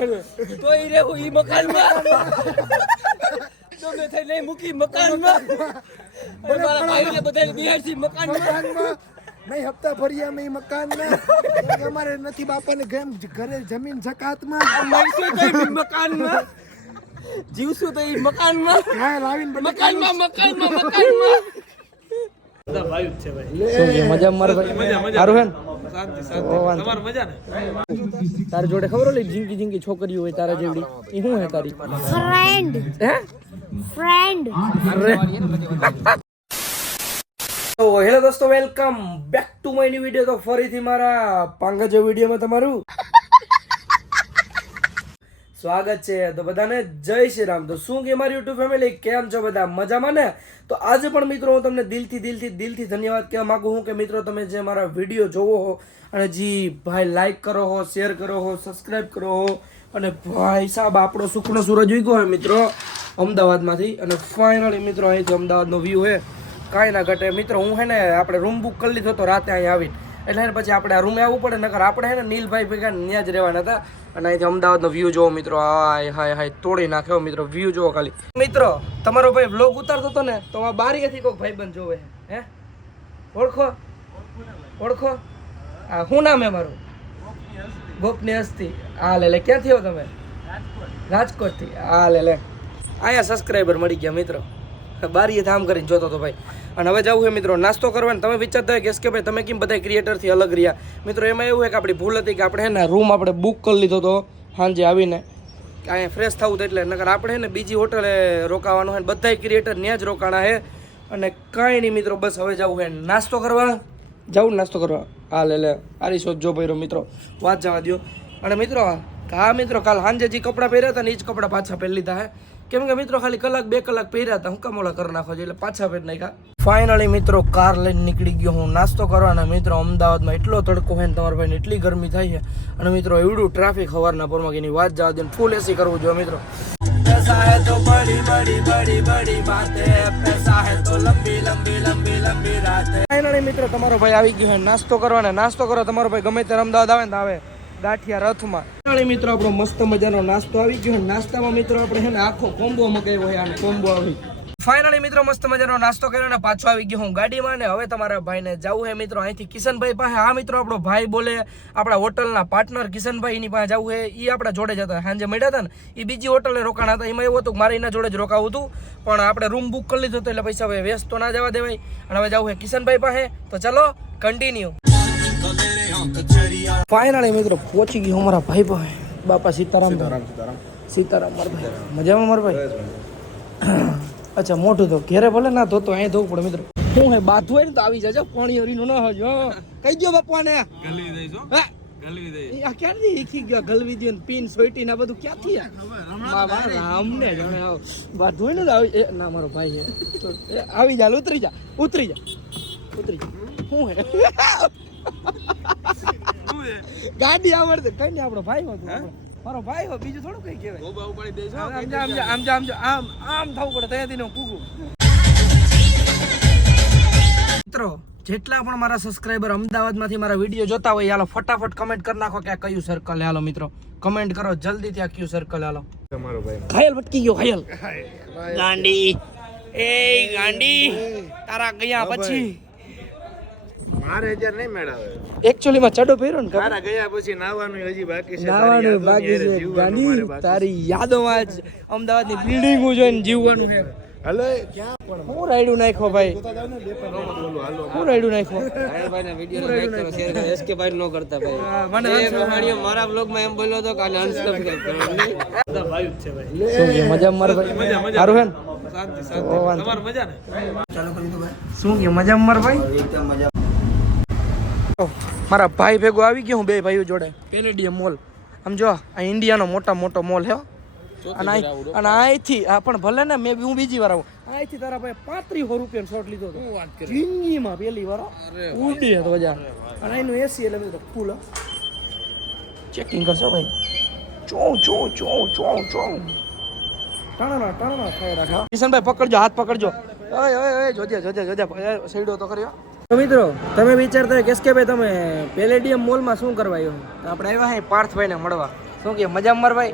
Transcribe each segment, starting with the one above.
તો ઈ રેવું ઈ મકાનમાં તમે થઈ નહીં મૂકી મકાનમાં મારા ભાઈને બધાને બિહારથી મકાનમાં નહીં હપ્તા ભરીએ અમે મકાનમાં અમારે નથી બાપાને ઘરે જમીન જકાતમાં મરશું તો ઈ મકાનમાં જીવશું તો ઈ મકાનમાં લાવીને મકાનમાં બધા ભાઈ છે ભાઈ શું કે મજા માર ભાઈ સારું હે ને શાંતિ તમાર મજા ને તારી જોડે ખબર ઓલી જિંદગી છોકરીઓ હોય તારા જેવડી એ શું હે તારી ફ્રેન્ડ હે ફ્રેન્ડ તો હેલો દોસ્તો welcome back to my new video. તો ફરીથી મારા પાંગા જેવો વિડિયોમાં તમારું સ્વાગત છે. તો બધાને જય શ્રી રામ. તો શું કે મારી યુટ્યુબ ફેમિલી કેમ છો બધા મજામાં ને? તો આજે પણ મિત્રો હું તમને દિલથી ધન્યવાદ કહેવા માંગુ છું કે મિત્રો તમે જે મારા વિડીયો જોવો હો અને જી ભાઈ લાઈક કરો હો, શેર કરો હો, સબસ્ક્રાઈબ કરો હો અને ભાઈ સાહેબ આપણો સુખનો સૂરજ ઉગ્યો હોય મિત્રો અમદાવાદમાંથી અને ફાઇનલી મિત્રો અહીંથી અમદાવાદનો વ્યૂ હે કાંઈ ના ઘટે મિત્રો. હું હે ને આપણે રૂમ બુક કરી લીધો તો રાતે અહીં આવીને એટલે ને પછી આપણે આ રૂમે આવવું પડે નકર આપણે હે ને નીલભાઈ ભેગા ત્યાં જ રહેવાના હતા. અને અહીંથી અમદાવાદનો વ્યૂ જોવો મિત્રો. હાય તોડી નાખ્યો મિત્રો વ્યૂ જોવો ખાલી. મિત્રો તમારો ભાઈ વ્લોગ ઉતારતો હતો ને તો આ બારીએથી કોઈક ભાઈબંધ જોવે હે ઓળખો હા શું નામ હે મારું? ગોપની હસ્તી. હા લે ક્યાંથી હો તમે? રાજકોટથી. હા લે અહીંયા સબસ્ક્રાઈબર મળી ગયા મિત્રો. બારીએ આમ કરીને જોતો હતો ભાઈ. અને હવે જવું છે મિત્રો નાસ્તો કરવાનો. તમે વિચારતા હોય કે ભાઈ તમે કેમ બધા ક્રિએટરથી અલગ રહ્યા? મિત્રો એમાં એવું છે કે આપણી ભૂલ હતી કે આપણે હે ને રૂમ આપણે બુક કરી લીધો હતો સાંજે આવીને અહીંયા ફ્રેશ થવું હતું એટલે નકર આપણે હે ને બીજી હોટલે રોકાવાનું હોય બધા ક્રિએટર ત્યાં જ રોકાણા છે. અને કાંઈ નહીં મિત્રો બસ હવે જવું છે નાસ્તો કરવા. જવું નાસ્તો કરવા. હા લે આરી શોધ જો ભાઈ મિત્રો વાત જવા દો. અને મિત્રો હા મિત્રો કાલ સાંજે જે કપડાં પહેર્યા હતા ને એ જ કપડાં પાછા પહેરી લીધા હે કેમ કે મિત્રો ખાલી કલાક 2 કલાક પહેર્યા હતા હું કામોલા કરી નાખો એટલે પાછા પહેરી નાખ્યા. ફાઇનલી મિત્રો કાર લઈને નીકળી ગયો હું નાસ્તો કરવાના. મિત્રો અમદાવાદમાં એટલો તડકો હોય ને તમારા ભાઈને એટલી ગરમી થાય છે અને મિત્રો એવડું ટ્રાફિક સવારના પોરમાં એની વાત જવા દે ફૂલ એસી કરવું જોઈએ મિત્રો. પૈસા હે તો બડી બાતે પૈસા હે તો લંબી રાતે. ફાઇનલી મિત્રો તમારો ભાઈ આવી ગયો છે નાસ્તો કરવાના. નાસ્તો કરો તમારો ભાઈ ગમે ત્યારે અમદાવાદ આવે ને આવે ગાંઠિયા રથમાં. મિત્રો આપણો મસ્ત મજાનો નાસ્તો આવી ગયો. નાસ્તામાં મિત્રો આપણે છે ને આખો કોમ્બો મગાવ્યો હોય આને કોમ્બો આવી. ફાઇનલી મિત્રો મસ્ત મજાનો નાસ્તો કર્યો ને પાછો આવી ગયો હું ગાડીમાં ને હવે તમારા ભાઈને જવું છે મિત્રો અહીંથી કિશનભાઈ પાસે. હા મિત્રો આપણો ભાઈ બોલે આપણા હોટલના પાર્ટનર કિશનભાઈ એની પાસે જવું છે. એ આપણા જોડે જતા સાંજે મળ્યા હતા ને એ બીજી હોટલે રોકાણા હતા. એમાં એવું હતું મારે એના જોડે જ રોકાવું હતું પણ આપણે રૂમ બુક કરી લીધો હતો એટલે પૈસા હવે વેસ્ટ તો ના જવા દેવાય. અને હવે જવું છે કિશનભાઈ પાસે. તો ચલો કન્ટિન્યુ. ફાઇનલી મિત્રો પહોંચી ગયો અમારા ભાઈ પાસે. બાપા સીતારામ મારા ભાઈ મજામાં મારા ભાઈ? અચ્છા મોટું તો ઘેરે ભલે ના ધોતો અહીં ધોવું પડે મિત્રો. શું હે બાથું હોય ને તો આવી જજો પાણી હરીનું ના હજો કઈ ગયો બાપાને ગલવી દઈશું. આ ક્યાંથી શીખી ગયો ગલવી દો ને પીન સોઈટી ના બધું ક્યાંથી અમને જાણે બાથું હોય ને તો આવી ના મારો ભાઈ છે આવી જા ઉતરી જા શું હે ગાડી આવડે કઈ નહીં આપણો ભાઈ હતો મારો ભાઈ હો બીજું થોડું કઈ કહેવાય. આમ થવું પડે ત્યાંથી હું કૂકું. મિત્રો જેટલા પણ મારા સબસ્ક્રાઈબર અમદાવાદમાંથી મારા વિડીયો જોતા હોય હાલો ફટાફટ કમેન્ટ કરી નાખો કે આ કયું સર્કલ હાલો મિત્રો કમેન્ટ કરો જલ્દીથી આ કયું સર્કલ હાલો. તમારો ભાઈ ઘાયલ ભટકી ગયો ઘાયલ ગાંડી તારા ગયા પછી મારે હજાર નહીં મેળવે એકચ્યુઅલી માં ચડો પહેર્યો ને તારા ગયા પછી નાવાનું હજી બાકી છે. નાવાનું બાકી છે ગાંડી તારી યાદોમાં જ અમદાવાદની બિલ્ડિંગો જોઈને જીવવાનું છે. હલે ક્યાં પણ હું રાયડું નાખ્યો ભાઈ હું રાયડું નાખ્યો ભાઈના વિડિયો લાઈક કરો શેર કરો એસકે ભાઈ નો કરતા ભાઈ મને કહાણીઓ મારા બ્લોગમાં એમ બોલ્યો હતો કે આને અનસબસ્ક્રાઇબ કરો બધા ભાઈ છે ભાઈ. શું કે મજા માર ભાઈ સારું હે ને? શાંતિ તમાર મજા ને? ચાલો કરી દો ભાઈ. શું કે મજા માર ભાઈ? એકદમ મજા. મારા ભાઈ ભેગો આવી ગયો હું બે ભાઈઓ જોડે પેલેડિયમ મોલ. આમ જો આ ઇન્ડિયાનો મોટો મોલ હે અને અહીંથી આ પણ ભલે ને મેં હું બીજી વાર આવું અહીંથી તારા ભાઈ 3500 રૂપિયાનો શોટ લીધો હતો જિંદગીમાં પહેલી વાર ઉડી હતો હજાર. અને એનું એસી એટલે મિત્રો ફૂલ ચેકિંગ કરશો ભાઈ. ટાણા ખાઈ રાખા. કિશનભાઈ પકડજો હાથ પકડજો. ઓય જોજે સઈડો તો કર્યો. તો મિત્રો તમે વિચારતા કે ભાઈ તમે પેલેડિયમ મોલમાં શું કરવા આવ્યો? આપણે આવ્યા હે પાર્થભાઈને મળવા. શું કે મજા માર ભાઈ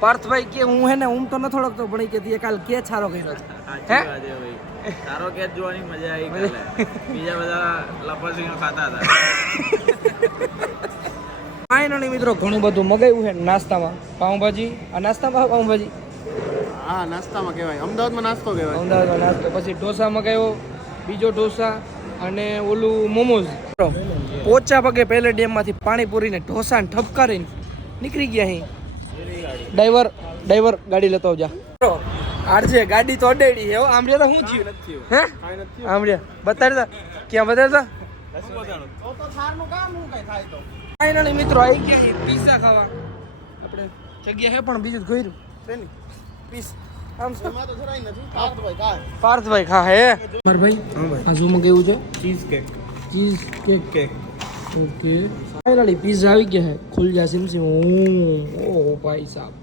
પાર્થભાઈ કે હું હે ને હું તો ન થોડોક તો પણ કે તે કાલ કે સારો કર્યો હે સારો કેચ જોવાની મજા આવી કાલે બીજા બધા લપસીઓ ખાતા હતા ફાઇનલી મિત્રો ઘણું બધું મગાવ્યું છે નાસ્તામાં પાઉંભાજી આ નાસ્તામાં પાઉંભાજી હા નાસ્તામાં કહેવાય અમદાવાદમાં નાસ્તો કહેવાય અમદાવાદમાં નાસ્તો પછી ઢોસા મગાવ્યો બીજો ઢોસા અને ઓલું મોમોઝ પોચા પગે પહેલે ડેમમાંથી પાણીપુરી ને ઢોસા ને ઠપકારીને નીકળી ગયા અહીં ડ્રાઈવર ગાડી લેતો આવજા આરજે ગાડી તો અડેડી હે આમ રે તો હું થયું હે આમ રે બતાડતા ક્યાં બતાડતા ફાઇનલી મિત્રો આવી ગયા પીઝા ખાવા આપણે જગ્યા હે પણ બીજું ગોયરું શેની પીસ આમ પાર્થભાઈ ખા હે માર ભાઈ આ શું મગાવ્યું છે cheese cake okay finally pizza આવી ગયા હે ખુલ જા સિમસિમ ઓહો ભાઈ સાહેબ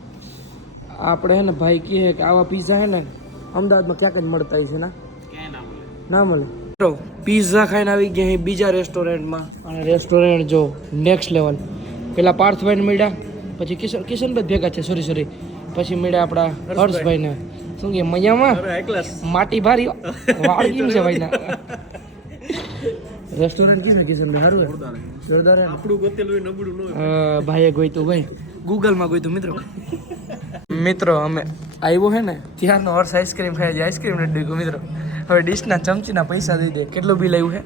આપણે હે ને ભાઈ કહે કે આવા પીઝા હે ને અમદાવાદમાં ક્યાંક જ મળતા છે ને ના મળે પીઝા ખાઈને આવી ગયા હે બીજા રેસ્ટોરન્ટમાં અને રેસ્ટોરન્ટ જો નેક્સ્ટ લેવલ પેલા પાર્થભાઈને મળ્યા પછી કિશનભાઈ ભેગા છે સોરી પછી મળ્યા આપણા હર્ષભાઈને શું કે મજામાં માટી ભારી વાળ કેમ છે ભાઈના રેસ્ટોરન્ટ કેમ છે કિશનભાઈ સારું જોરદાર આપણું ગોતેલું નબળું ન ભાઈએ ગોઈતું ભાઈ ગૂગલમાં ગોઈતું મિત્રો અમે આવ્યો હે ને ત્યારનો હર્ષ આઈસ્ક્રીમ ખાય છે આઈસ્ક્રીમ નથી દીધું મિત્રો હવે ડીશના ચમચીના પૈસા દઈ દે કેટલું બિલ આવ્યું છે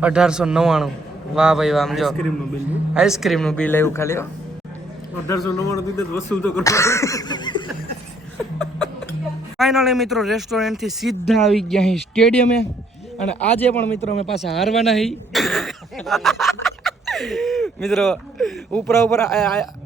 1899 વાહ ભાઈ વાહ આમ જો આઈસ્ક્રીમનું બિલ આવ્યું ખાલી 1899 દીધે વસૂલ તો કરવા ફાઇનલી મિત્રો રેસ્ટોરન્ટથી સીધા આવી ગયા અહીં સ્ટેડિયમે અને આજે પણ મિત્રો અમે પાછા હારવાના હઈ મિત્રો ઉપર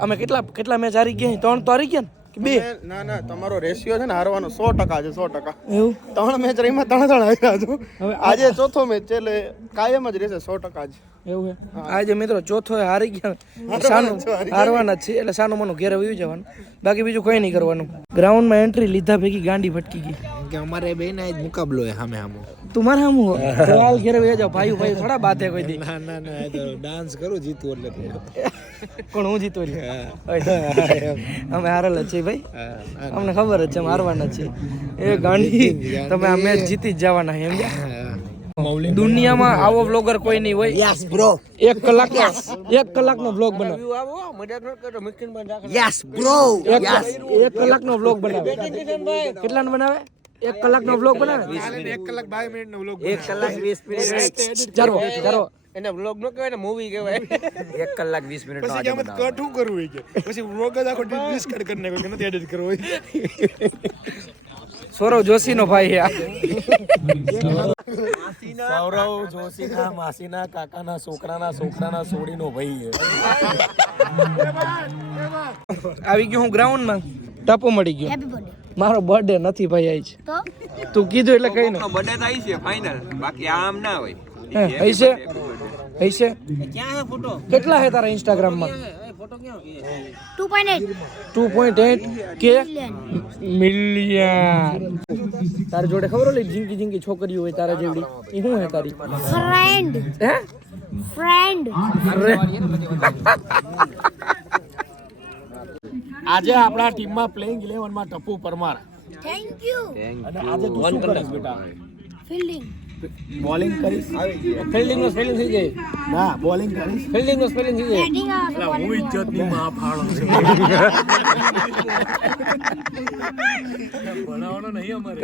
અમે કેટલા મેચ હારી ગયા 3 તો હારી ગયા ને કે 2 ના તમારો રેશિયો છે ને હારવાનો 100% છે 100% એવું 3 મેચ રહીમાં 3 હાર્યા છો હવે આજે ચોથો મેચ છે એટલે કાયમ જ રહેશે 100% જ એવું છે આજે મિત્રો ચોથો હારી ગયા સાનું હારવાના જ છે એટલે સાનું મનું ઘેરે વયું જવાનું બાકી બીજું કંઈ નહીં કરવાનું ગ્રાઉન્ડમાં એન્ટ્રી લીધા ભેગી ગાંડી ભટકી ગઈ કે અમારે બે ના જ મુકાબલો હે સામે સામો તમારે હમ હાલ ઘેરે વયો જાવ ભાઈ થોડા બાતે કોઈ દી ના તો ડાન્સ કરું જીતું એટલે કોણ હું જીતો અમે હારેલ જ છીએ ભાઈ અમને ખબર જ છે અમે હારવાના જ છીએ એ ગાંડી તમે આ મેચ જીતી જ જવાના છે સમજ્યા દુનિયામાં આવો વ્લોગર કોઈ નહીં હોય યસ બ્રો 1 કલાકનો વ્લોગ બનાવે યસ બ્રો 1 કલાકનો વ્લોગ બનાવે કેટલાનો બનાવે 1 કલાકનો વ્લોગ બનાવે 1 કલાક 22 મિનિટનો વ્લોગ 1 કલાક 20 મિનિટ ચારો એને વ્લોગ નો કહેવાય ને મૂવી કહેવાય 1 કલાક 20 મિનિટ નો પછી આમ કટ હું કરવું હોય કે પછી વ્લોગ જ આખો ડિસ્કટ કરી નાખ્યો કે નથી એડિટ કરવો હોય સૌરવ જોશીનો ભાઈ આ સૌરવ જોશીના માસીના કાકાના છોકરાના સોડીનો ભાઈ આવી ગયો હું ગ્રાઉન્ડમાં ટપો મળી ગયો હેપી બર્થડે મારો બર્થડે નથી ભાઈ આજ તો તું કીધું એટલે કઈ નહીં બર્થડે થાય છે ફાઇનલ બાકી આમ ના હોય હૈશે ક્યાં હે ફોટો કેટલા હે તારા ઇન્સ્ટાગ્રામમાં ફોટો ક્યાં 2.8 કે મિલિયન તારી જોડે ખબર ઓલી જિંકી છોકરીઓ હોય તારા જેવડી એ શું હે તારી ફ્રેન્ડ હે ફ્રેન્ડ આજે આપણા ટીમમાં પ્લેઇંગ 11 માં ટપુ પરમાર થેન્ક યુ અને આજે તું શું કરીશ બેટા ફિલ્ડિંગ બોલિંગ કરીશ ફિલ્ડિંગ નો સ્પેલિંગ થઈ જાય ના બોલિંગ કરીશ ફિલ્ડિંગ નો સ્પેલિંગ થઈ જાય બેટિંગ આવે હું ઇજ્જતની માં ફાળો છે ભણાવવાનો નહીં અમારે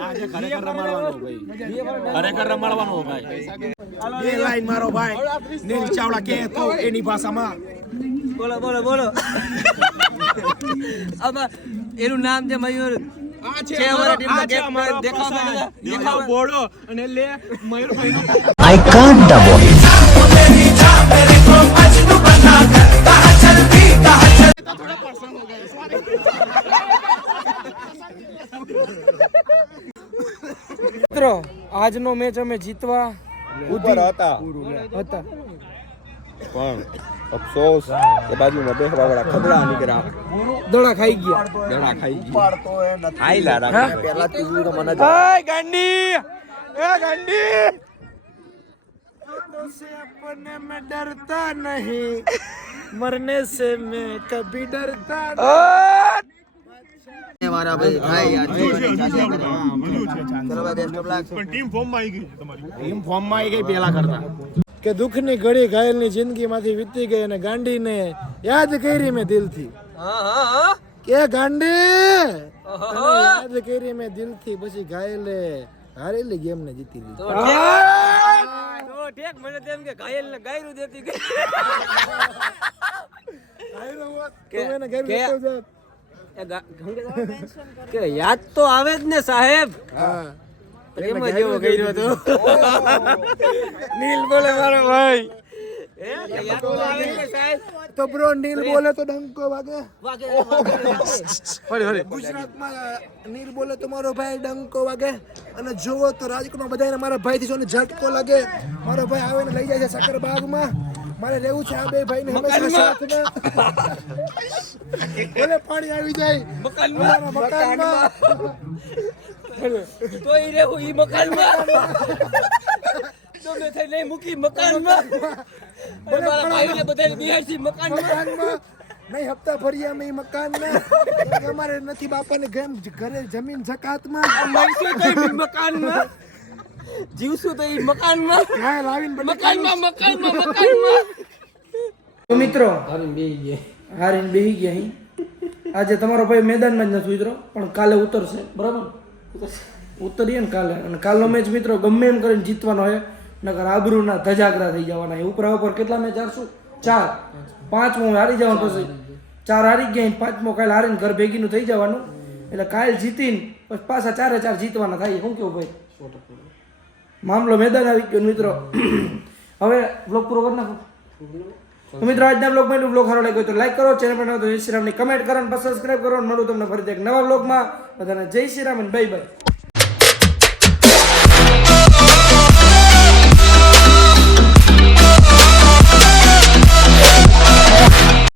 આજે ખરેખર રમાડવાનો ભાઈ ખરેખર રમાડવાનો ભાઈ બે લાઈન મારો ભાઈ નીલ ચાવડા કે તો એની ભાષામાં બોલો આમાં એનું નામ છે મયુર છે અમારા ટીમમાં દેખાવ બોડો અને લે મયુરભાઈ I can't double it. મિત્રો આજનો મેચ અમે જીતવા ઉપર હતા પણ અફસોસ કે બાજુમાં બેસવા વાળા ખબડા નીકળ્યા દડા ખાઈ ગયા દડા ખાઈ ગયા આઈલા રાખે પહેલા તું તો મને ગાંડી से अपने में डरता नहीं मरने से मैं कभी डरता ટીમ ફોર્મમાં આવી ગઈ પેલા કરતા કે દુઃખની ઘડી ઘાયલની જિંદગીમાંથી વીતી ગઈ અને ગાંડીને યાદ કરી મેં દિલથી કે ગાંડી તને યાદ કરી મેં દિલથી પછી ઘાયલે હારેલી ગેમ ને જીતી લીધી તો ઠેક મને તેમ કે ઘાયલ ને ગાયરું દેતી ગઈ તો એને ઘેર જતો જાત. કે યાદ તો આવે જ ને સાહેબ હા એમાં જેવો કર્યો તો નીલ બોલે મારો ભાઈ યાદ તો આવે ને સાહેબ તો બ્રો નીલ બોલે તો ડંકો વાગે વાગે ગુજરાતમાં નીલ બોલે તો મારો ભાઈ ડંકો વાગે અને જોવો તો રાજકોટમાં બધાને મારા ભાઈથી જોને ઝટકો લાગે મારો ભાઈ આવે ને લઈ જાય છે સકરબાગમાં મારે રહેવું છે આ બે ભાઈને હંમેશા સાથમાં બોલે પાણી આવી જાય મકાનમાં તો ઈ રેવું ઈ મકાનમાં તમે થઈ નહીં મૂકી મકાનમાં મારા ભાઈને બધાને બિહારથી મકાનમાં નહીં હપ્તા ભરીએ અમે ઈ મકાનના અમારે નથી બાપાને ઘરે જમીન જકાતમાં મરશું તો ઈ મકાનમાં જીવશું તો ઈ મકાનમાં હા લાવીને મકાનમાં તો મિત્રો હારીને બેહી ગયા અહીં આજે તમારો ભાઈ મેદાનમાં જ નથી ઉતરો પણ કાલે ઉતરશે બરાબર ઉતરીએ ને કાલે અને કાલનો મેચ મિત્રો ગમે એમ કરીને જીતવાનો હોય નકર આબરૂના ધજાગરા થઈ જવાના છે ઉપરા ઉપર કેટલા મેચ હારશું 4 પાંચમો હારી જવાનું પછી 4 હારી ગયા પાંચમો કાલે હારીને ઘર ભેગીનું થઈ જવાનું એટલે કાલ જીતીને પછી પાછા 4-4 જીતવાના થાય શું કેવું ભાઈ મામલો મેદાન આવી ગયો મિત્રો હવે બ્લોગ પૂરો કરી નાખો તો મિત્રો આજના બ્લોગમાં એટલું બ્લોગ સારો લાગ્યો તો લાઈક કરો ચેનલ પર નવો તો જય શ્રી રામની કમેન્ટ કરો અને સબસ્ક્રાઇબ કરો મળું તમને ફરીથી એક નવા બ્લોગમાં બધાને જય શ્રી રામ અને બાય બાય